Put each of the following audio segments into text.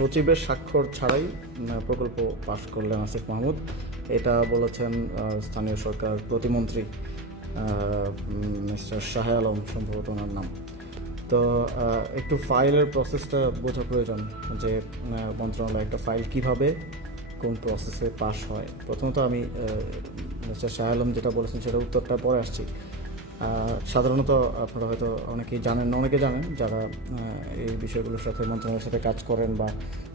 সচিবের স্বাক্ষর ছাড়াই প্রকল্প পাশ করলেন আসিফ মাহমুদ, এটা বলেছেন স্থানীয় সরকার প্রতিমন্ত্রী মিস্টার শাহ আলম, সম্ভবত ওনার নাম। তো একটু ফাইলের প্রসেসটা বোঝা প্রয়োজন যে মন্ত্রণালয় একটা ফাইল কিভাবে কোন প্রসেসে পাস হয়। প্রথমত আমি মিস্টার শাহ আলম যেটা বলেছেন সেটা উত্তরটা পরে আসছি। সাধারণত আপনারা হয়তো অনেকে জানেন যারা এই বিষয়গুলোর সাথে মন্ত্রণালয়ের সাথে কাজ করেন বা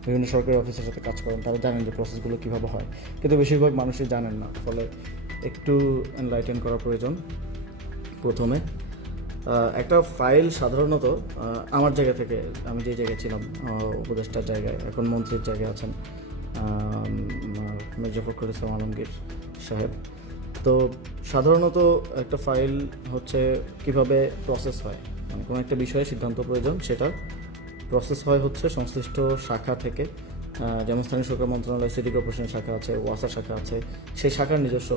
বিভিন্ন সরকারি অফিসের সাথে কাজ করেন, তারা জানেন যে প্রসেসগুলো কীভাবে হয়, কিন্তু বেশিরভাগ মানুষই জানেন না। ফলে একটু এনলাইটেন করা প্রয়োজন। প্রথমে একটা ফাইল সাধারণত আমার জায়গা থেকে, আমি যে জায়গায় ছিলাম উপদেষ্টার জায়গায়, এখন মন্ত্রীর জায়গায় আছেন মির্জা ফখরুল ইসলাম আলমগীর সাহেব। তো সাধারণত একটা ফাইল হচ্ছে কিভাবে প্রসেস হয়, মানে কোনো একটা বিষয়ে সিদ্ধান্ত প্রয়োজন, সেটা প্রসেস হয় হচ্ছে সংশ্লিষ্ট শাখা থেকে। যেমন স্থানীয় সরকার মন্ত্রণালয়, সিটি কর্পোরেশন শাখা আছে, ওয়াসা শাখা আছে, সেই শাখার নিজস্ব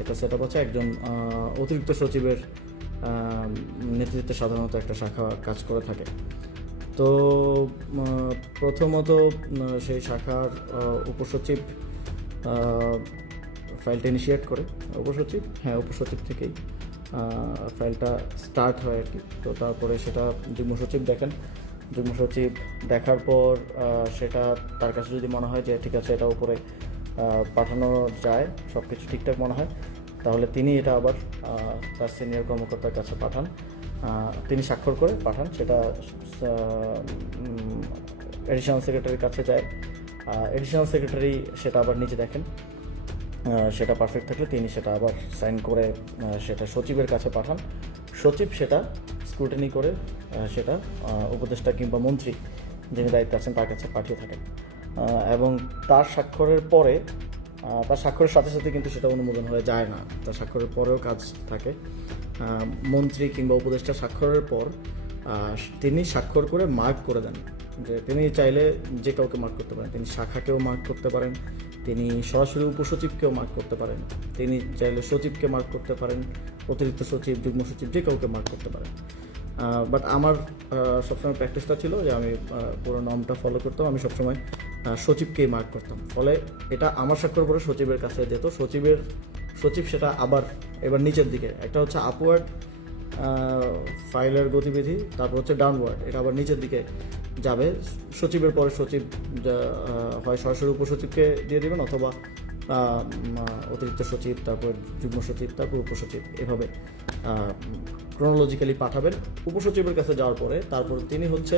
একটা সেট আপ আছে। একজন অতিরিক্ত সচিবের নেতৃত্বে সাধারণত একটা শাখা কাজ করে থাকে। তো প্রথমত সেই শাখার উপসচিব ফাইলটা ইনিশিয়েট করে। উপসচিব থেকেই ফাইলটা স্টার্ট হয় আর কি। তো তারপরে সেটা যুগ্ম সচিব দেখেন। যুগ্ম সচিব দেখার পর সেটা তার কাছে যদি মনে হয় যে ঠিক আছে, এটা উপরে পাঠানো যায়, সব কিছু ঠিকঠাক মনে হয়, তাহলে তিনি এটা আবার তার সিনিয়র কর্মকর্তার কাছে পাঠান। তিনি স্বাক্ষর করে পাঠান। সেটা এডিশনাল সেক্রেটারির কাছে যায়। এডিশনাল সেক্রেটারি সেটা আবার নিচে দেখেন। সেটা পারফেক্ট থাকলে তিনি সেটা আবার সাইন করে সেটা সচিবের কাছে পাঠান। সচিব সেটা স্ক্রুটিনি করে সেটা উপদেষ্টা কিংবা মন্ত্রী যিনি দায়িত্বে আছেন তার কাছে পাঠিয়ে থাকেন। এবং তার স্বাক্ষরের পরে, তার স্বাক্ষরের সাথে সাথে কিন্তু সেটা অনুমোদন হয়ে যায় না, তার স্বাক্ষরের পরেও কাজ থাকে। মন্ত্রী কিংবা উপদেষ্টা স্বাক্ষরের পর তিনি স্বাক্ষর করে মার্ক করে দেন, যে তিনি চাইলে যে কাউকে মার্ক করতে পারেন, তিনি শাখাকেও মার্ক করতে পারেন, তিনি সরাসরি উপসচিবকেও মার্ক করতে পারেন, তিনি চাইলে সচিবকে মার্ক করতে পারেন, অতিরিক্ত সচিব, যুগ্ম সচিব, যে কাউকে মার্ক করতে পারেন। বাট আমার সবসময় প্র্যাকটিসটা ছিল যে আমি পুরো নামটা ফলো করতাম, আমি সবসময় সচিবকেই মার্ক করতাম। ফলে এটা আমার স্বাক্ষর পরে সচিবের কাছে যেত। সচিব সেটা আবার এবার নিচের দিকে, একটা হচ্ছে আপওয়ার্ড ফাইলের গতিবিধি, তারপর হচ্ছে ডাউনওয়ার্ড, এটা আবার নিচের দিকে যাবে। সচিবের পরে সচিব হয় সরাসরি উপসচিবকে দিয়ে দেবেন, অথবা অতিরিক্ত সচিব, তারপর যুগ্ম সচিব, তারপর উপসচিব, এভাবে ক্রোনোলজিক্যালি পাঠাবেন। উপসচিবের কাছে যাওয়ার পরে তারপর তিনি হচ্ছে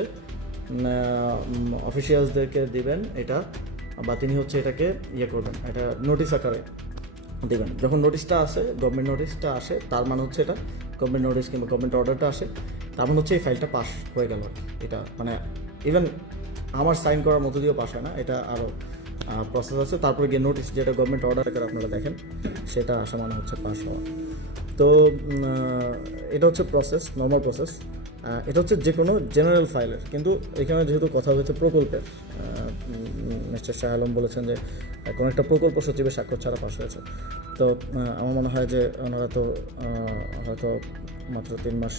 অফিসিয়ালসদেরকে দিবেন এটা, বা তিনি হচ্ছে এটাকে করবেন, এটা নোটিশ আকারে দেবেন। যখন নোটিশটা আসে, গভর্নমেন্ট নোটিশটা আসে, তার মানে হচ্ছে এটা গভর্নমেন্ট নোটিশ কিংবা গভর্নমেন্ট অর্ডারটা আসে, তার মানে হচ্ছে এই ফাইলটা পাস হয়ে গেল। এটা মানে ইভেন আমার সাইন করার মতো দিয়েও পাস হয় না, এটা আরও প্রসেস আছে। তারপরে গিয়ে নোটিশ, যেটা গভর্নমেন্ট অর্ডার আকারে আপনারা দেখেন, সেটা আসা মানে হচ্ছে পাস হওয়া। তো এটা হচ্ছে প্রসেস, নর্মাল প্রসেস। এটা হচ্ছে যে কোনো জেনারেল ফাইলের, কিন্তু এখানে যেহেতু কথা হচ্ছে প্রকল্পের, মিস্টার শাহ আলম বলেছেন যে কোনো একটা প্রকল্প সচিবের স্বাক্ষর ছাড়া পাস হয়েছে। তো আমার মনে হয় যে ওনারা তো হয়তো মাত্র 3 মাস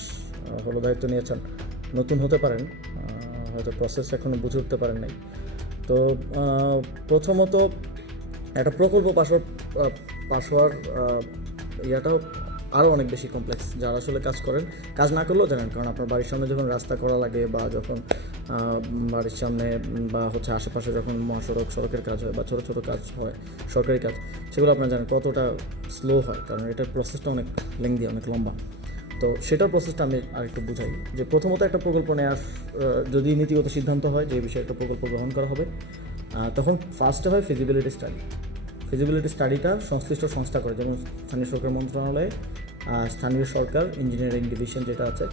হলো দায়িত্ব নিয়েছেন, নতুন হতে পারেন, হয়তো প্রসেস এখনও বুঝে উঠতে পারেন নাই। তো প্রথমত একটা প্রকল্প পাস হওয়ার ইয়াটাও আরও অনেক বেশি কমপ্লেক্স। যারা আসলে কাজ করেন, কাজ না করলেও জানেন, কারণ আপনার বাড়ির সামনে যখন রাস্তা করা লাগে, বা যখন বাড়ির সামনে বা হচ্ছে আশেপাশে যখন সড়কের কাজ হয় বা ছোটো ছোটো কাজ হয়, সরকারি কাজ, সেগুলো আপনারা জানেন কতটা স্লো হয়, কারণ এটার প্রসেসটা অনেক লেংদি, অনেক লম্বা। তো সেটার প্রসেসটা আমি আরেকটু বুঝাই। যে প্রথমত একটা প্রকল্প নেওয়ার যদি নীতিগত সিদ্ধান্ত হয় যে এই বিষয়ে একটা প্রকল্প গ্রহণ করা হবে, তখন ফার্স্টে হয় ফিজিবিলিটি স্টাডি। ফিজিবিলিটি স্টাডিটা সংশ্লিষ্ট সংস্থা করে, যেমন স্থানীয় সরকার মন্ত্রণালয়ে স্থানীয় সরকার ইঞ্জিনিয়ারিং ডিভিশন যেটা আছে,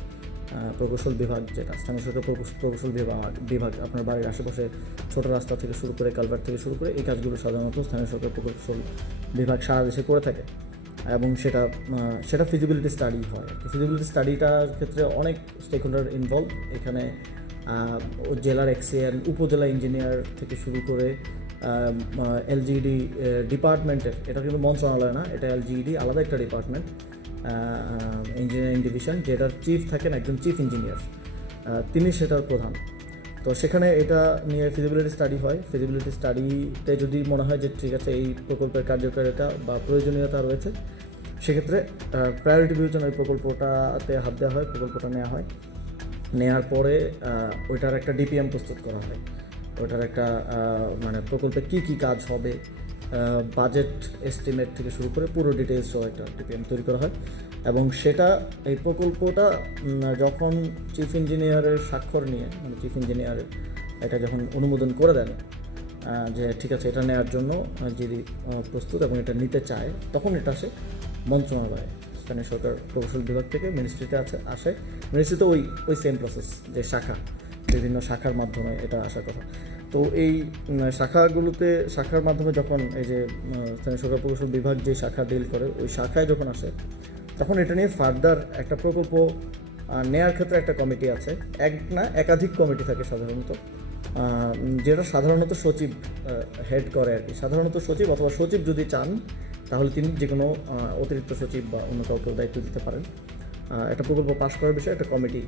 প্রকৌশল বিভাগ, যেটা স্থানীয় সরকার প্রকৌশল বিভাগ আপনার বাড়ির আশেপাশে ছোটো রাস্তা থেকে শুরু করে, কালভার্ট থেকে শুরু করে, এই কাজগুলো সাধারণত স্থানীয় সরকার প্রকৌশল বিভাগ সারা দেশে করে থাকে। এবং সেটা ফিজিবিলিটি স্টাডি হয়। ফিজিবিলিটি স্টাডিটার ক্ষেত্রে অনেক স্টেক হোল্ডার ইনভলভ। এখানে জেলার এক্সিএন, উপজেলা ইঞ্জিনিয়ার থেকে শুরু করে এলজিইডি ডিপার্টমেন্টের, এটা কিন্তু মন্ত্রণালয় না, এটা এলজিইডি আলাদা একটা ডিপার্টমেন্ট, ইঞ্জিনিয়ারিং ডিভিশন, যেটার চিফ থাকেন একজন চিফ ইঞ্জিনিয়ার, তিনি সেটার প্রধান। তো সেখানে এটা নিয়ে ফিজিবিলিটি স্টাডি হয়। ফিজিবিলিটি স্টাডিতে যদি মনে হয় যে ঠিক আছে এই প্রকল্পের কার্যকারিতা বা প্রয়োজনীয়তা রয়েছে, সেক্ষেত্রে প্রায়োরিটি বিবেচনায় ওই প্রকল্পটাতে হাত দেওয়া হয়, প্রকল্পটা নেওয়া হয়। নেওয়ার পরে ওইটার একটা ডিপিএম প্রস্তুত করা হয়। ওইটার একটা মানে প্রকল্পে কী কী কাজ হবে, বাজেট এস্টিমেট থেকে শুরু করে পুরো ডিটেলস সহ একটা ডিপিএম তৈরি করা হয়। এবং সেটা এই প্রকল্পটা যখন চিফ ইঞ্জিনিয়ারের স্বাক্ষর নিয়ে, মানে চিফ ইঞ্জিনিয়ার এটা যখন অনুমোদন করে দেন যে ঠিক আছে এটা নেওয়ার জন্য যদি প্রস্তুত এবং এটা নিতে চায়, তখন এটা আসে মন্ত্রণালয়ে, স্থানীয় সরকার প্রকৌশল বিভাগ থেকে মিনিস্ট্রিতে আসে। মিনিস্ট্রিতে ওই সেম প্রসেস, যে শাখা, বিভিন্ন শাখার মাধ্যমে এটা আসার কথা। তো এই শাখার মাধ্যমে যখন এই যে স্থানীয় সরকার প্রকৌশল বিভাগ যে শাখা ডিল করে, ওই শাখায় যখন আসে, তখন এটা নিয়ে ফার্দার একটা প্রকল্প নেয়ার ক্ষেত্রে একটা কমিটি আছে, একাধিক কমিটি থাকে সাধারণত, যেটা সাধারণত সচিব হেড করে আর কি। সাধারণত সচিব অথবা সচিব যদি চান তাহলে তিনি যে কোনো অতিরিক্ত সচিব বা অন্য কাউকে দায়িত্ব দিতে পারেন। একটা প্রকল্প পাশ করার বিষয়ে একটা কমিটি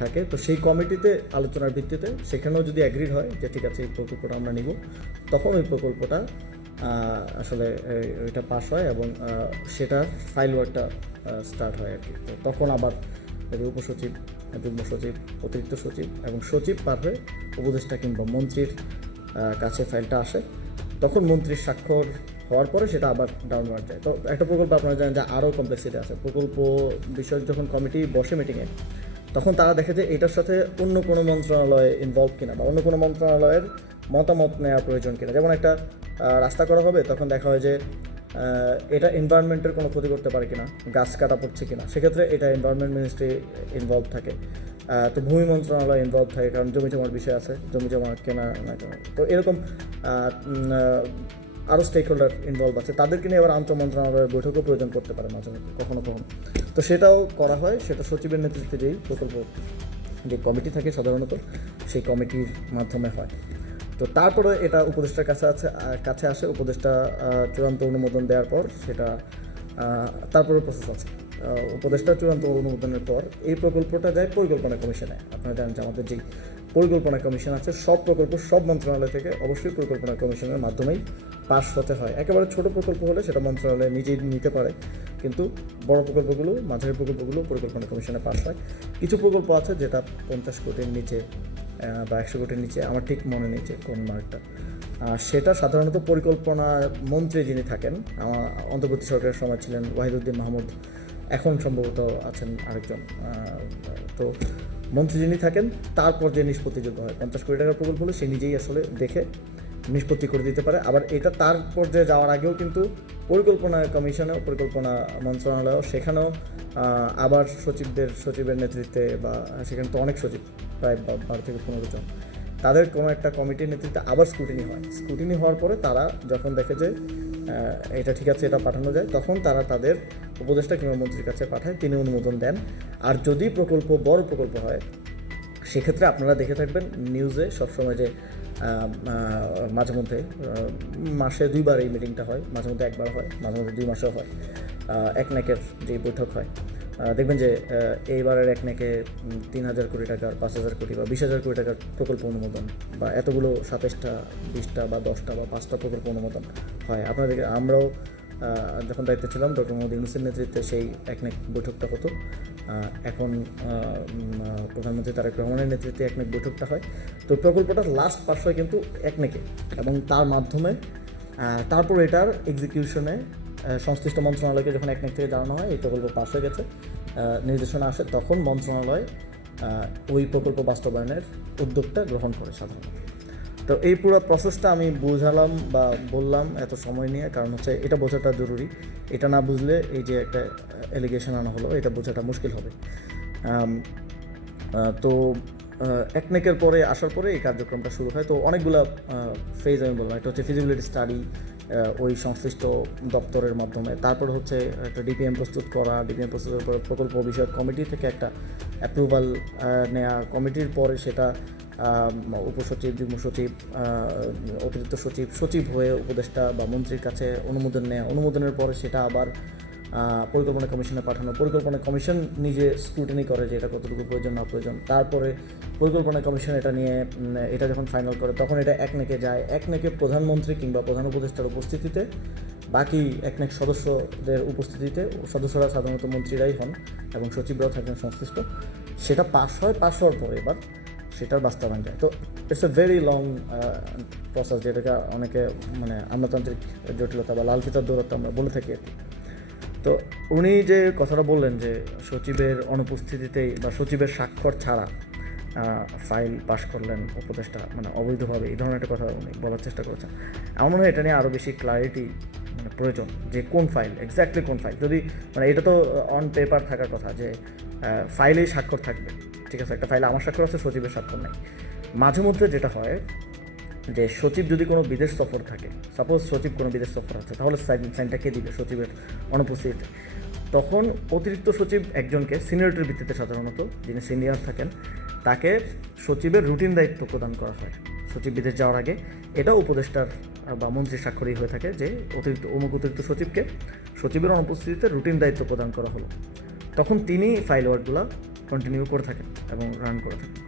থাকে। তো সেই কমিটিতে আলোচনার ভিত্তিতে সেখানেও যদি অ্যাগ্রিড হয় যে ঠিক আছে এই প্রকল্পটা আমরা নিব, তখন ওই প্রকল্পটা আসলে এটা পাস হয় এবং সেটার ফাইল ওয়ার্কটা স্টার্ট হয় আর কি। তো তখন আবার উপসচিব, যুগ্ম সচিব, অতিরিক্ত সচিব এবং সচিব পার হয়ে উপদেষ্টা কিংবা মন্ত্রীর কাছে ফাইলটা আসে। তখন মন্ত্রীর স্বাক্ষর হওয়ার পরে সেটা আবার ডাউনওয়ার্ড যায়। তো একটা প্রকল্প আপনারা জানেন যে আরও কমপ্লেক্সিটি আছে। প্রকল্প বিষয়ক যখন কমিটি বসে মিটিংয়ে, তখন তারা দেখে যে এটার সাথে অন্য কোনো মন্ত্রণালয় ইনভলভ কিনা বা অন্য কোনো মন্ত্রণালয়ের মতামত নেওয়া প্রয়োজন কিনা। যেমন একটা রাস্তা করা হবে, তখন দেখা হয় যে এটা এনভায়রনমেন্টের কোনো ক্ষতি করতে পারে কিনা, গাছ কাটা পড়ছে কিনা, সেক্ষেত্রে এটা এনভায়রনমেন্ট মিনিস্ট্রি ইনভলভ থাকে। তো ভূমি মন্ত্রণালয় ইনভলভ থাকে, কারণ জমি জমার বিষয় আছে, জমি জমা কেনা না কেনা। তো এরকম আরও স্টেক হোল্ডার ইনভলভ আছে, তাদেরকে নিয়ে আবার আন্তঃমন্ত্রণালয়ের বৈঠকও প্রয়োজন করতে পারে মাঝে মধ্যে, কখনো কখনো। তো সেটাও করা হয়, সেটা সচিবের নেতৃত্বে যেই প্রকল্প যে কমিটি থাকে সাধারণত, সেই কমিটির মাধ্যমে হয়। তো তারপরে এটা উপদেষ্টার কাছে আসে। উপদেষ্টা চূড়ান্ত অনুমোদন দেওয়ার পর সেটা তারপরে প্রসেস আছে। উপদেষ্টা চূড়ান্ত অনুমোদনের পর এই প্রকল্পটা যায় পরিকল্পনা কমিশনে। আপনারা জানেন যে আমাদের যেই পরিকল্পনা কমিশন আছে, সব প্রকল্প সব মন্ত্রণালয় থেকে অবশ্যই পরিকল্পনা কমিশনের মাধ্যমেই পাস হতে হয়। একেবারে ছোটো প্রকল্প হলে সেটা মন্ত্রণালয় নিজেই নিতে পারে, কিন্তু বড় প্রকল্পগুলো, মাঝারি প্রকল্পগুলো পরিকল্পনা কমিশনে পাস হয়। কিছু প্রকল্প আছে যেটা 50 কোটির নিচে বা 100 কোটির নিচে, আমার ঠিক মনে নেই যে কোন মার্কটা, সেটা সাধারণত পরিকল্পনা মন্ত্রী যিনি থাকেন, অন্তর্বর্তী সরকারের সময় ছিলেন ওয়াহিদুদ্দিন মাহমুদ, এখন সম্ভবত আছেন আরেকজন। তো মন্ত্রী যিনি থাকেন তারপর যে নিষ্পত্তিযোগ্য হয়, 50 কোটি টাকার প্রকল্প হলে সে নিজেই আসলে দেখে নিষ্পত্তি করে দিতে পারে। আবার এটা তার পর্যায়ে যাওয়ার আগেও কিন্তু পরিকল্পনা কমিশনেও, পরিকল্পনা মন্ত্রণালয়েও, সেখানেও আবার সচিবের নেতৃত্বে, বা সেখানে তো অনেক সচিব, প্রায় 12 থেকে 15 জন, তাদের কোনো একটা কমিটির নেতৃত্বে আবার স্ক্রুটিনি হয়। স্ক্রুটিনি হওয়ার পরে তারা যখন দেখে যে এটা ঠিক আছে, এটা পাঠানো যায়, তখন তারা তাদের উপদেষ্টা কিংবা মন্ত্রীর কাছে পাঠায়, তিনি অনুমোদন দেন। আর যদি প্রকল্প বড় প্রকল্প হয়, সেক্ষেত্রে আপনারা দেখে থাকবেন নিউজে সবসময় যে মাঝে মধ্যে মাসে 2বার এই মিটিংটা হয়, মাঝে মধ্যে 1বার হয়, মাঝে মধ্যে 2 মাসেও হয়। একনেকের যে বৈঠক হয়, দেখবেন যে এইবারের একনেকে 3,000 কোটি টাকার, 5,000 কোটি বা 20,000 কোটি টাকার প্রকল্প অনুমোদন, বা এতগুলো 27টা, 20টা বা 10টা বা 5টা প্রকল্প অনুমোদন হয়। আপনাদের আমরাও যখন দায়িত্বে ছিলাম, ডক্টর মোহাম্মদ ইউনূসের নেতৃত্বে সেই একনেক বৈঠকটা হতো। এখন প্রধানমন্ত্রী তারেক রহমানের নেতৃত্বে একনেক বৈঠকটা হয়। তো প্রকল্পটা লাস্ট পাস হয় কিন্তু একনেকে, এবং তার মাধ্যমে তারপর এটার এক্সিকিউশনে সংশ্লিষ্ট মন্ত্রণালয়কে যখন একনেক থেকে জানানো হয় এই প্রকল্প পাস হয়ে গেছে, নির্দেশনা আসে, তখন মন্ত্রণালয় ওই প্রকল্প বাস্তবায়নের উদ্যোগটা গ্রহণ করে সাধারণত। তো এই পুরো প্রসেসটা আমি বোঝালাম বা বললাম এত সময় নিয়ে, কারণ হচ্ছে এটা বোঝাটা জরুরি। এটা না বুঝলে এই যে একটা অ্যালিগেশন আনা হলো, এটা বোঝাটা মুশকিল হবে। তো একনেকের পরে আসার পরে এই কার্যক্রমটা শুরু হয়। তো অনেকগুলো ফেজ আমি বললাম। একটা হচ্ছে ফিজিবিলিটি স্টাডি, ওই সংশ্লিষ্ট দপ্তরের মাধ্যমে। তারপর হচ্ছে একটা ডিপিএম প্রস্তুত করা, ডিপিএম প্রস্তুতের পরে প্রকল্প বিষয়ক কমিটি থেকে একটা অ্যাপ্রুভাল নেওয়া, কমিটির পরে সেটা উপসচিব, যুগ্ম সচিব, অতিরিক্ত সচিব হয়ে উপদেষ্টা বা মন্ত্রীর কাছে অনুমোদন নেওয়া, অনুমোদনের পরে সেটা আবার পরিকল্পনা কমিশনে পাঠানো, পরিকল্পনা কমিশন নিজে স্ক্রুটিনি করে যে এটা কতটুকু প্রয়োজন না প্রয়োজন, তারপরে পরিকল্পনা কমিশন এটা নিয়ে এটা যখন ফাইনাল করে তখন এটা একনেকে যায়, একনেকে প্রধানমন্ত্রী কিংবা প্রধান উপদেষ্টার উপস্থিতিতে, বাকি একনেক সদস্যদের উপস্থিতিতে, সদস্যরা সাধারণত মন্ত্রীরাই হন এবং সচিবরাও থাকেন সংশ্লিষ্ট, সেটা পাস হওয়ার পরে এবার সেটার বাস্তবায়ন যায়। তো it's a very long process, যেটাকে অনেকে মানে আমলাতান্ত্রিক জটিলতা বা লাল ফিতার দৌড়াতে আমরা বলে থাকি আর কি। তো উনি যে কথাটা বললেন যে সচিবের অনুপস্থিতিতেই বা সচিবের স্বাক্ষর ছাড়া ফাইল পাস করলেন উপদেষ্টা, মানে অবৈধভাবে, এই ধরনের একটা কথা উনি বলার চেষ্টা করেছেন। আমার মনে হয় এটা নিয়ে আরও বেশি ক্লারিটি মানে প্রয়োজন, যে কোন ফাইল, এক্স্যাক্টলি কোন ফাইল। যদি মানে এটা তো অন পেপার থাকার কথা যে ফাইলেই স্বাক্ষর থাকবে, ঠিক আছে, একটা ফাইলে আমার স্বাক্ষর আছে, সচিবের স্বাক্ষর নাই। মাঝে মধ্যে যেটা হয় যে সচিব যদি কোনো বিদেশ সফর থাকে, সাপোজ সচিব কোনো বিদেশ সফর আছে, তাহলে সাইনটা কে দিবে সচিবের অনুপস্থিতিতে? তখন অতিরিক্ত সচিব একজনকে সিনিয়রিটির ভিত্তিতে, সাধারণত যিনি সিনিয়র থাকেন তাকে সচিবের রুটিন দায়িত্ব প্রদান করা হয় সচিব বিদেশ যাওয়ার আগে। এটা উপদেষ্টার বা মন্ত্রীর স্বাক্ষরই হয়ে থাকে যে অতিরিক্ত সচিবকে সচিবের অনুপস্থিতিতে রুটিন দায়িত্ব প্রদান করা হলো। তখন তিনি ফাইল ওয়ার্কগুলো কন্টিনিউ করে থাকেন এবং রান করে থাকেন।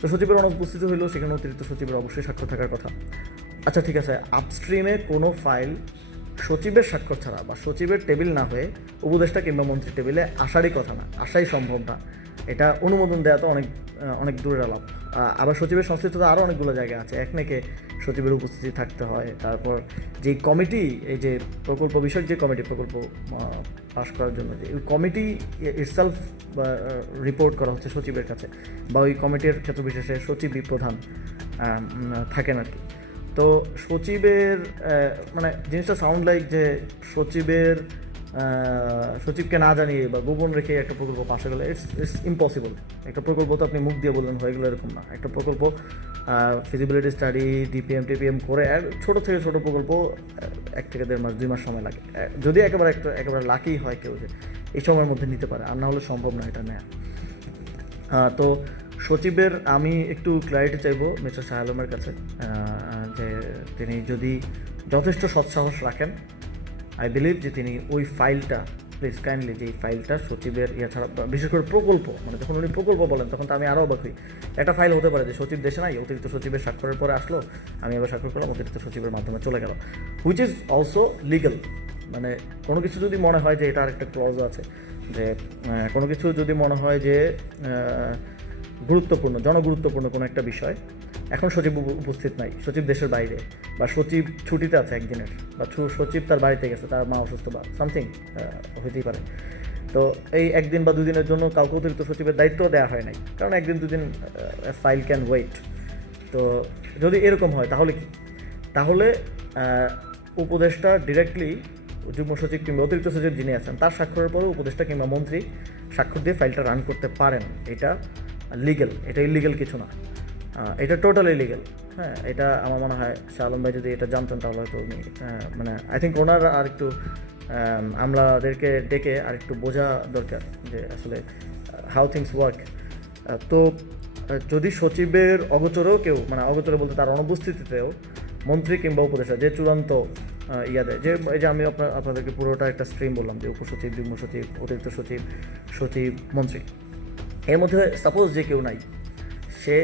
তো সচিবের অনুপস্থিতি হইলেও সেখানে অতিরিক্ত সচিবের অবশ্যই স্বাক্ষর থাকার কথা। আচ্ছা ঠিক আছে, আপস্ট্রিমে কোনো ফাইল সচিবের স্বাক্ষর ছাড়া বা সচিবের টেবিল না হয়ে উপদেষ্টা কিংবা মন্ত্রীর টেবিলে আসারই কথা না, আসাই সম্ভব না। এটা অনুমোদন দেওয়া তো অনেক দূরের আলাপ। আবার সচিবের সংশ্লিষ্টতা আরও অনেকগুলো জায়গা আছে, একনেকে সচিবের উপস্থিতি থাকতে হয়। তারপর যেই কমিটি, এই যে প্রকল্প বিষয়ক যে কমিটি প্রকল্প পাশ করার জন্য, যে ওই কমিটি ইটসেলফ রিপোর্ট করা হচ্ছে সচিবের কাছে, বা ওই কমিটির ক্ষেত্র বিশেষে সচিবই প্রধান থাকেন আর কি। তো সচিবের মানে জিনিসটা সাউন্ড লাইক যে সচিবকে না জানিয়ে বা গোপন রেখে একটা প্রকল্প পাশ হয়ে গেলে ইটস ইম্পসিবল। একটা প্রকল্প তো আপনি মুখ দিয়ে বললেন হয়ে গেলো এরকম না। একটা প্রকল্প ফিজিবিলিটি স্টাডি, টিপিএম করে ছোটো থেকে ছোটো প্রকল্প 1 থেকে 1.5 মাস 2 মাস সময় লাগে, যদি একেবারে লাকি হয় কেউ যে এই সময়ের মধ্যে নিতে পারে, আর না হলে সম্ভব না এটা নেওয়া। তো সচিবের আমি একটু ক্ল্যারিটি চাইবো মিস্টার শাহ আলমের কাছে, যে তিনি যদি যথেষ্ট সৎসাহস রাখেন, আই বিলিভ যে তিনি ওই ফাইলটা প্লিজ কাইন্ডলি, যে ফাইলটা সচিবের ছাড়া, বিশেষ করে প্রকল্প, মানে যখন উনি প্রকল্প বলেন তখন তো আমি আরও অবাক হই। একটা ফাইল হতে পারে যে সচিব দেশে নাই, অতিরিক্ত সচিবের স্বাক্ষরের পরে আসলো, আমি এবার স্বাক্ষর করলাম, অতিরিক্ত সচিবের মাধ্যমে চলে গেল, হুইচ ইজ অলসো লিগাল। মানে কোনো কিছু যদি মনে হয় যে এটা আরেকটা ক্লজও আছে, যে কোনো কিছু যদি মনে হয় যে জনগুরুত্বপূর্ণ কোনো একটা বিষয়, এখন সচিব উপস্থিত নাই, সচিব দেশের বাইরে, বা সচিব ছুটিতে আছে একদিনের, বা সচিব তার বাড়িতে গেছে, তার মা অসুস্থ বা সামথিং হতেই পারে। তো এই 1 দিন বা 2 দিনের জন্য কাউকে অতিরিক্ত সচিবের দায়িত্ব দেওয়া হয় নাই, কারণ 1 দিন 2 দিন ফাইল ক্যান ওয়েট। তো যদি এরকম হয় তাহলে উপদেষ্টা ডিরেক্টলি যুগ্ম সচিব কিংবা অতিরিক্ত সচিব যিনি আছেন তার স্বাক্ষরের পরে উপদেষ্টা কিংবা মন্ত্রী স্বাক্ষর দিয়ে ফাইলটা রান করতে পারেন। এটা লিগেল, এটা ইলিগেল কিছু না, এটা টোটালি লিগেল। হ্যাঁ, এটা আমার মনে হয় শাহ আলম ভাই যদি এটা জানতেন তাহলে হয়তো উনি মানে আই থিঙ্ক ওনার আর একটু আমলাদেরকে ডেকে আর একটু বোঝা দরকার যে আসলে হাউ থিংস ওয়ার্ক। তো যদি সচিবের অগোচরেও কেউ, মানে অগোচরে বলতে তার অনুপস্থিতিতেও মন্ত্রী কিংবা উপদেষ্টা যে চূড়ান্ত দেয়, যে এই যে আমি আপনাদেরকে পুরোটা একটা স্ট্রিম বললাম যে উপসচিব, যুগ্ম সচিব, অতিরিক্ত সচিব, মন্ত্রী, এর মধ্যে সাপোজ যে কেউ নাই, সে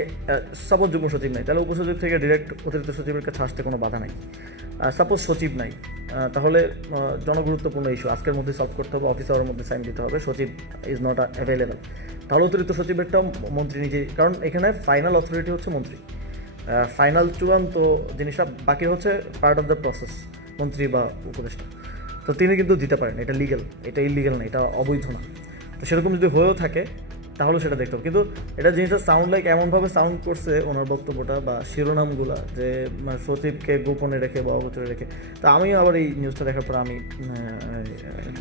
সাপোজ যুগ্ম সচিব নাই, তাহলে উপসচিব থেকে ডিরেক্ট অতিরিক্ত সচিবের কাছে আসতে কোনো বাধা নাই। সাপোজ সচিব নাই, তাহলে জনগুরুত্বপূর্ণ ইস্যু আজকের মধ্যে সলভ করতে হবে, অফিস আওয়ারের মধ্যে সাইন দিতে হবে, সচিব ইজ নট অ্যাভেলেবেল, তাহলে অতিরিক্ত সচিবেরটাও মন্ত্রী নিজেই, কারণ এখানে ফাইনাল অথরিটি হচ্ছে মন্ত্রী, ফাইনাল চূড়ান্ত জিনিসটা বাকি হচ্ছে পার্ট অফ দ্য প্রসেস মন্ত্রী বা উপদেষ্টা। তো তিনি কিন্তু দিতে পারেন, এটা লিগেল, এটা ইলিগেল না, এটা অবৈধ না। তো সেরকম যদি হয়েও থাকে তাহলে সেটা দেখতে হবে। কিন্তু এটা জিনিসটা সাউন্ড লাইক এমনভাবে সাউন্ড করছে ওনার বক্তব্যটা বা শিরোনামগুলা, যে সচিবকে গোপনে রেখে বা অগোচরে রেখে। তো আমি আবার এই নিউজটা দেখার পর আমি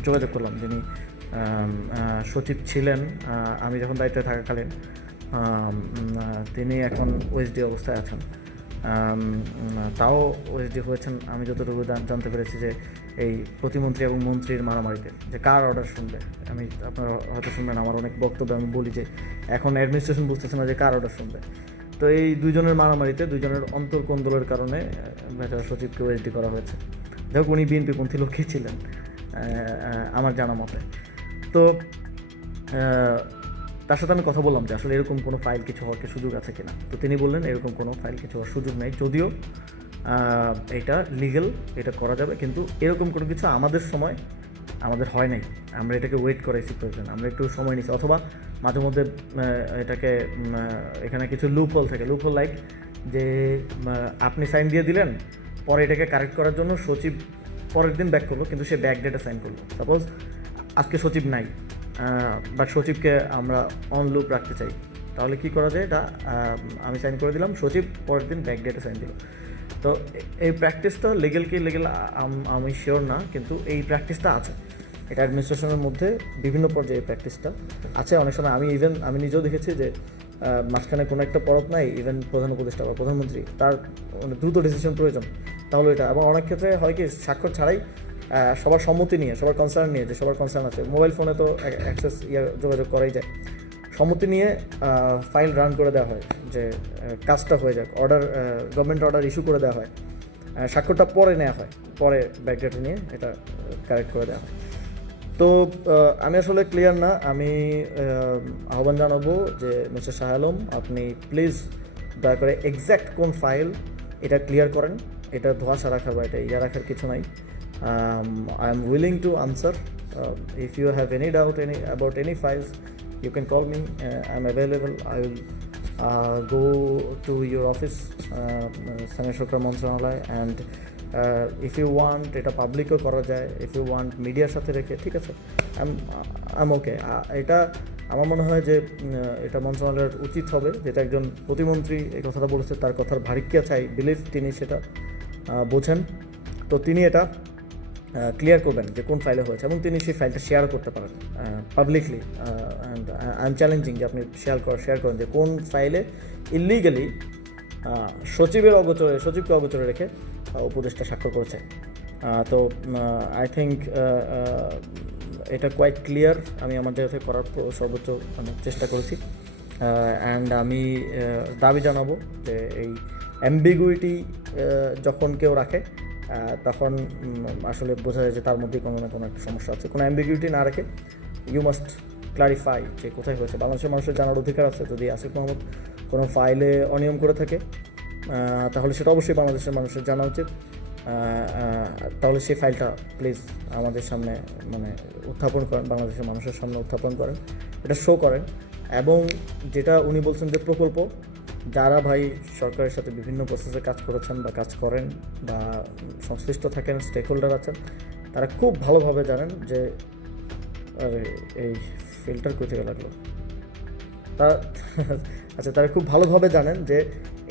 যোগাযোগ করলাম, যিনি সচিব ছিলেন আমি যখন দায়িত্বে থাকাকালীন, তিনি এখন ওএসডি অবস্থায় আছেন। তাও ওএসডি হয়েছেন আমি যতটুকু জানতে পেরেছি, যে এই প্রতিমন্ত্রী এবং মন্ত্রীর মারামারিতে, যে কার অর্ডার শুনবে। আমি আপনারা হয়তো শুনবেন আমার অনেক বক্তব্য আমি বলি যে এখন অ্যাডমিনিস্ট্রেশন বুঝতেছে না যে কার অর্ডার শুনবে। তো এই দুইজনের মারামারিতে, দুইজনের অন্তর্কোন্দলের কারণে বেচারা সচিবকে ওএসডি করা হয়েছে। যাই হোক, উনি বিএনপিপন্থী লোকই ছিলেন, আমার জানা মতে। তো তার সাথে আমি কথা বললাম যে আসলে এরকম কোনো ফাইল কিছু হওয়ার কি সুযোগ আছে কিনা। তো তিনি বললেন এরকম কোনো ফাইল কিছু হওয়ার সুযোগ নেই, যদিও এটা লিগ্যাল, এটা করা যাবে, কিন্তু এরকম কোনো কিছু আমাদের সময় আমাদের হয় নাই। আমরা এটাকে ওয়েট করাইছি প্রয়োজন, আমরা একটু সময় নিচ্ছি, অথবা মাঝে মধ্যে এটাকে এখানে কিছু লুপহোল থাকে, লুপহোল লাইক যে আপনি সাইন দিয়ে দিলেন, পরে এটাকে কারেক্ট করার জন্য সচিব পরের দিন ব্যাক করলো, কিন্তু সে ব্যাক ডেটে সাইন করলো। সাপোজ আজকে সচিব নাই, বাট সচিবকে আমরা অন লুপ রাখতে চাই, তাহলে কি করা যায়? এটা আমি সাইন করে দিলাম, সচিব পরের দিন ব্যাক ডেটে সাইন দিল। তো এই প্র্যাকটিসটা লিগেল কি লিগেল আমি শিওর না, কিন্তু এই প্র্যাকটিসটা আছে, এটা অ্যাডমিনিস্ট্রেশনের মধ্যে বিভিন্ন পর্যায়ে এই প্র্যাকটিসটা আছে। অনেক সময় আমি নিজেও দেখেছি যে মাঝখানে কোনো একটা পরব নাই, ইভেন প্রধান উপদেষ্টা বা প্রধানমন্ত্রী তার দ্রুত ডিসিশন প্রয়োজন, তাহলে এটা, এবং অনেক ক্ষেত্রে হয় কি স্বাক্ষর ছাড়াই সবার সম্মতি নিয়ে, সবার কনসার্ন নিয়ে, যে সবার কনসার্ন আছে, মোবাইল ফোনে তো অ্যাক্সেস যোগাযোগ করাই যায়, সম্মতি নিয়ে ফাইল রান করে দেওয়া হয় যে কাজটা হয়ে যাক, গভর্নমেন্ট অর্ডার ইস্যু করে দেওয়া হয়, স্বাক্ষরটা পরে নেওয়া হয়, পরে ব্যাকডেটা নিয়ে এটা কারেক্ট করে দেওয়া হয়। তো আমি আসলে ক্লিয়ার না, আমি আহ্বান জানাবো যে মিস্টার শাহ আলম, আপনি প্লিজ দয়া করে এক্স্যাক্ট কোন ফাইল এটা ক্লিয়ার করেন, এটা ধোঁয়াশা রাখার বা এটা রাখার কিছু নাই। I am willing to answer. If you have any doubt about any files, you can call me. I'm available. I will go to your office, Sanjay Shukra Mantranalay, and if you want এটা পাবলিকও করা যায়, if you want মিডিয়ার সাথে রেখে, ঠিক আছে, I'm okay. এটা আমার মনে হয় যে এটা মন্ত্রণালয়ের উচিত হবে, যেটা একজন প্রতিমন্ত্রী এই কথাটা বলেছে, তার কথার ভারিক্যা চাই, বিলিভ তিনি সেটা বোঝেন, তো তিনি এটা ক্লিয়ার করবেন যে কোন ফাইলে হয়েছে, এবং তিনি সেই ফাইলটা শেয়ার করতে পারেন publicly. And I am challenging যে আপনি শেয়ার করেন যে কোন ফাইলে ইলিগালি সচিবকে অগোচরে রেখে উপদেষ্টা স্বাক্ষর করেছে। তো আই থিঙ্ক এটা কোয়াইট ক্লিয়ার, আমি আমার জায়গা থেকে করার সর্বোচ্চ চেষ্টা করেছি। অ্যান্ড আমি দাবি জানাবো যে এই অ্যাম্বিগুইটি যখন কেউ রাখে তখন আসলে বোঝা যায় যে তার মধ্যেই কোনো না কোনো একটা সমস্যা আছে। কোনো অ্যাম্বিগুইটি না রেখে ইউ মাস্ট ক্লারিফাই যে কোথায় হয়েছে। বাংলাদেশের মানুষের জানার অধিকার আছে, যদি আসিফ মাহমুদ কোনো ফাইলে অনিয়ম করে থাকে তাহলে সেটা অবশ্যই বাংলাদেশের মানুষের জানা উচিত। তাহলে সেই ফাইলটা প্লিজ আমাদের সামনে উত্থাপন করেন, বাংলাদেশের মানুষের সামনে উত্থাপন করেন, এটা শো করেন। এবং যেটা উনি বলছেন যে প্রকল্প, যারা ভাই সরকারের সাথে বিভিন্ন প্রসেসে কাজ করেছেন বা কাজ করেন বা সংশ্লিষ্ট থাকেন, স্টেক হোল্ডার আছেন, তারা খুব ভালোভাবে জানেন যে এই ফিল্টার কই থেকে লাগলো, তারা খুব ভালোভাবে জানেন যে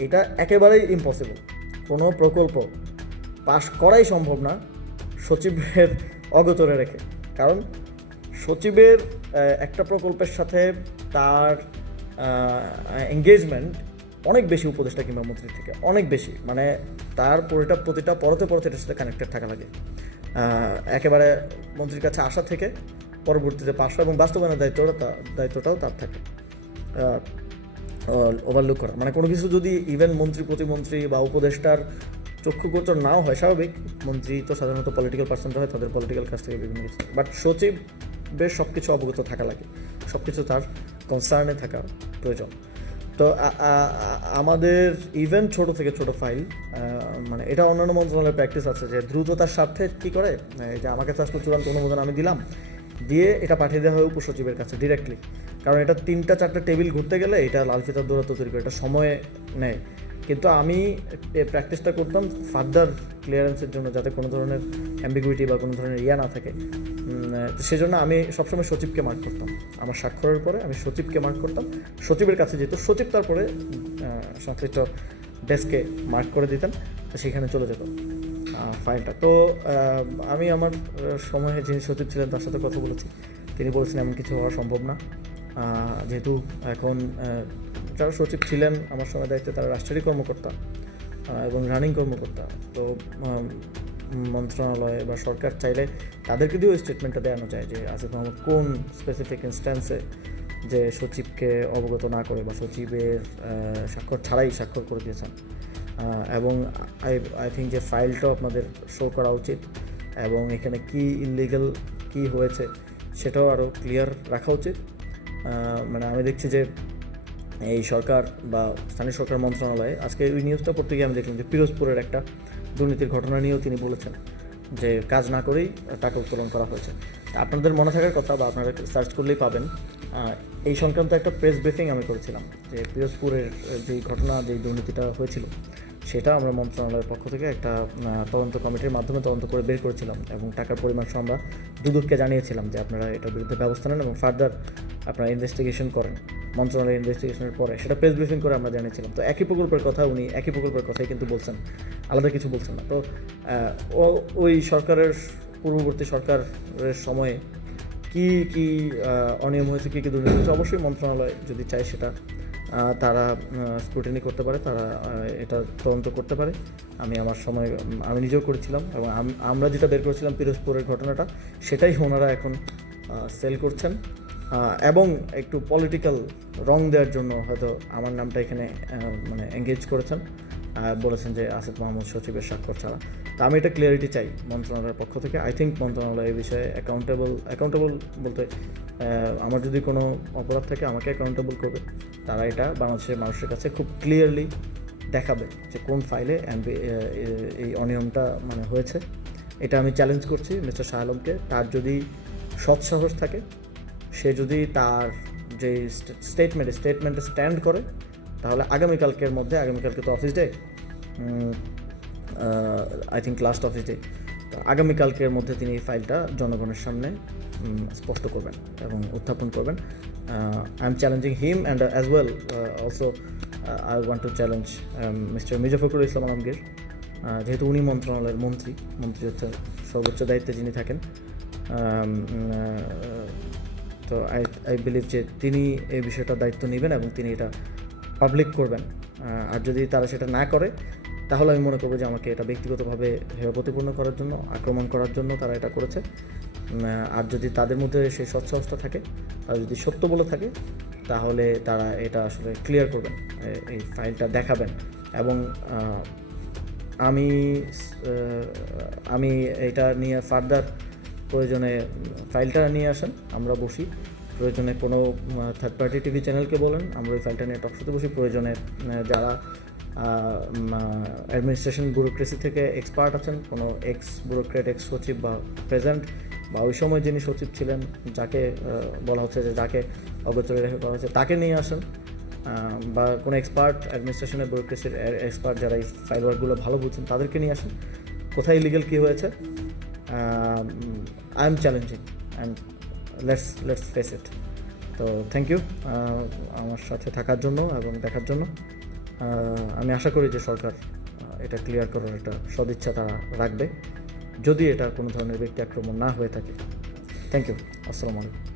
এটা একেবারেই ইম্পসিবল, কোনো প্রকল্প পাশ করাই সম্ভব না সচিবের অগোচরে রেখে। কারণ সচিবের একটা প্রকল্পের সাথে তার এঙ্গেজমেন্ট অনেক বেশি উপদেষ্টা কিংবা মন্ত্রীর থেকে, অনেক বেশি, তার প্রতিটা পরতে এটার সাথে কানেক্টেড থাকা লাগে। একেবারে মন্ত্রীর কাছে আসা থেকে পরবর্তীতে পাশ এবং বাস্তবায়নের দায়িত্বটাও তার থাকে। ওভারলুক করা কোনো কিছু যদি ইভেন মন্ত্রী, প্রতিমন্ত্রী বা উপদেষ্টার চক্ষুগোচর নাও হয়, স্বাভাবিক, মন্ত্রী তো সাধারণত পলিটিক্যাল পার্সনরা হয়, তাদের পলিটিক্যাল কাছ থেকে বিভিন্ন কিছু, বাট সচিবের সব কিছু অবগত থাকা লাগে, সব কিছু তার কনসার্নে থাকা প্রয়োজন। তো আমাদের ইভেন ছোট থেকে ছোট ফাইল, এটা অন্যান্য মন্ত্রণালয়ের প্র্যাকটিস আছে যে দ্রুততার স্বার্থে কী করে, যে আমার কাছে আসলে চূড়ান্ত অনুমোদন আমি দিলাম, দিয়ে এটা পাঠিয়ে দেওয়া হয় উপসচিবের কাছে ডিরেক্টলি। কারণ এটা 3-4টা টেবিল ঘুরতে গেলে এটা লাল ফিতার দৌড়াতে তৈরি করে, এটা সময় নেয়। কিন্তু আমি এই প্র্যাকটিসটা করতাম ফার্দার ক্লিয়ারেন্সের জন্য, যাতে কোনো ধরনের অ্যাম্বিগুইটি বা কোনো ধরনের না থাকে। সেজন্য আমি সবসময় সচিবকে মার্ক করতাম, আমার স্বাক্ষরের পরে আমি সচিবকে মার্ক করতাম, সচিবের কাছে যেত, সচিব তারপরে সংশ্লিষ্ট ডেস্কে মার্ক করে দিতেন, সেখানে চলে যেত ফাইলটা। তো আমি আমার সময়ে যিনি সচিব ছিলেন তার সাথে কথা বলেছি, তিনি বলেছেন এমন কিছু হওয়া সম্ভব না, যেহেতু এখন যারা সচিব ছিলেন আমার সময় দায়িত্বে তারা রাষ্ট্রেরই কর্মকর্তা এবং রানিং কর্মকর্তা। তো মন্ত্রণালয় বা সরকার চাইলে তাদেরকে দিয়েও স্টেটমেন্টটা দেওয়ানো যায় যে আসিফ মাহমুদ কোন স্পেসিফিক ইনস্ট্যান্সে যে সচিবকে অবগত না করে বা সচিবের স্বাক্ষর ছাড়াই স্বাক্ষর করে দিয়েছেন। এবং আই থিঙ্ক যে ফাইলটাও আপনাদের শো করা উচিত, এবং এখানে কি ইললিগাল কি হয়েছে সেটাও আরও ক্লিয়ার রাখা উচিত। মানে আমি দেখছি যে এই সরকার বা স্থানীয় সরকার মন্ত্রণালয়ে আজকে ওই নিউজটা পড়তে গিয়ে আমি দেখলাম যে পিরোজপুরের একটা দুর্নীতির ঘটনা নিয়েও তিনি বলেছেন যে কাজ না করেই টাকা উত্তোলন করা হয়েছে। আপনাদের মনে থাকার কথা বা আপনারা সার্চ করলেই পাবেন, এই সংক্রান্ত একটা প্রেস ব্রিফিং আমি করেছিলাম যে পিরোজপুরের যেই ঘটনা যেই দুর্নীতিটা হয়েছিল সেটা আমরা মন্ত্রণালয়ের পক্ষ থেকে একটা তদন্ত কমিটির মাধ্যমে তদন্ত করে বের করেছিলাম এবং টাকার পরিমাণ সহ আমরা দুদককে জানিয়েছিলাম যে আপনারা এটার বিরুদ্ধে ব্যবস্থা নেন এবং ফার্দার আপনারা ইনভেস্টিগেশন করেন। মন্ত্রণালয়ের ইনভেস্টিগেশনের পরে সেটা প্রেস ব্রিফিং করে আমরা জানিয়েছিলাম। তো একই প্রকল্পের কথা উনি একই প্রকল্পের কথাই কিন্তু বলছেন, আলাদা কিছু বলছেন না। তো ওই সরকারের পূর্ববর্তী সরকারের সময়ে কি কি অনিয়ম হয়েছে, কী কী দুর্নীতি হয়েছে, অবশ্যই মন্ত্রণালয় যদি চায় সেটা তারা স্ক্রুটিনি করতে পারে, তারা এটা তদন্ত করতে পারে। আমি নিজেও করেছিলাম এবং আমরা যেটা বের করেছিলাম পিরোজপুরের ঘটনাটা, সেটাই ওনারা এখন সেল করছেন এবং একটু পলিটিক্যাল রং দেওয়ার জন্য হয়তো আমার নামটা এখানে মানে এঙ্গেজ করেছেন, বলেছেন যে আসিফ মাহমুদ সচিবের স্বাক্ষর ছাড়া। তো আমি এটা ক্লিয়ারিটি চাই মন্ত্রণালয়ের পক্ষ থেকে। আই থিঙ্ক মন্ত্রণালয় এই বিষয়ে অ্যাকাউন্টেবল বলতে আমার যদি কোনো অপরাধ থাকে আমাকে অ্যাকাউন্টেবল করবে। তারা এটা বাংলাদেশের মানুষের কাছে খুব ক্লিয়ারলি দেখাবে যে কোন ফাইলে এই অনিয়মটা মানে হয়েছে। এটা আমি চ্যালেঞ্জ করছি মিস্টার শাহ আলমকে। তার যদি সৎসাহস থাকে, সে যদি তার যে স্টেটমেন্টে স্ট্যান্ড করে, তাহলে আগামীকালকে তো office day, I think last office day, তো আগামীকালকের মধ্যে তিনি এই ফাইলটা জনগণের সামনে স্পষ্ট করবেন এবং উত্থাপন করবেন। I am challenging him and as well also I want to challenge mister Mirza Fakhrul Islam Alamgir, যেহেতু উনি মন্ত্রণালয়ের মন্ত্রী হচ্ছে সর্বোচ্চ দায়িত্বে যিনি থাকেন। তো আই বিলিভ যে তিনি এই বিষয়টার দায়িত্ব নেবেন এবং তিনি এটা পাবলিক করবেন। আর যদি তারা সেটা না করে, তাহলে আমি মনে করবো যে আমাকে এটা ব্যক্তিগতভাবে হেয় প্রতিপন্ন করার জন্য, আক্রমণ করার জন্য তারা এটা করেছে। আর যদি তাদের মধ্যে সেই সৎসাহসটা থাকে, আর যদি সত্য বলে থাকে, তাহলে তারা এটা আসলে ক্লিয়ার করবেন, এই ফাইলটা দেখাবেন। এবং আমি এটা নিয়ে ফার্দার প্রয়োজনে ফাইলটা নিয়ে আসেন, আমরা বসি, প্রয়োজনে কোনো থার্ড পার্টি টিভি চ্যানেলকে বলেন, আমরা ওই ফাইলটা নিয়ে টকশোতে বসি। প্রয়োজনে যারা অ্যাডমিনিস্ট্রেশন ব্যুরোক্রেসি থেকে এক্সপার্ট আছেন, কোনো এক্স ব্যুরোক্রেট, এক্স সচিব বা প্রেজেন্ট বা ওই সময় যিনি সচিব ছিলেন, যাকে বলা হচ্ছে যে যাকে অগোচরে রেখে করা হচ্ছে, তাকে নিয়ে আসেন, বা কোনো এক্সপার্ট অ্যাডমিনিস্ট্রেশনের ব্যুরোক্রেসির এক্সপার্ট যারা এই ফাইল ওয়ার্কগুলো ভালো বুঝছেন, তাদেরকে নিয়ে আসেন। কোথায় ইলিগাল কী হয়েছে, I am challenging and let's face it. তো থ্যাংক ইউ আমার সাথে থাকার জন্য এবং দেখার জন্য। আমি আশা করি যে সরকার এটা ক্লিয়ার করার একটা সদিচ্ছা তারা রাখবে, যদি এটা কোনো ধরনের ব্যক্তি আক্রমণ না হয়ে থাকে। Thank you. আসসালামু আলাইকুম।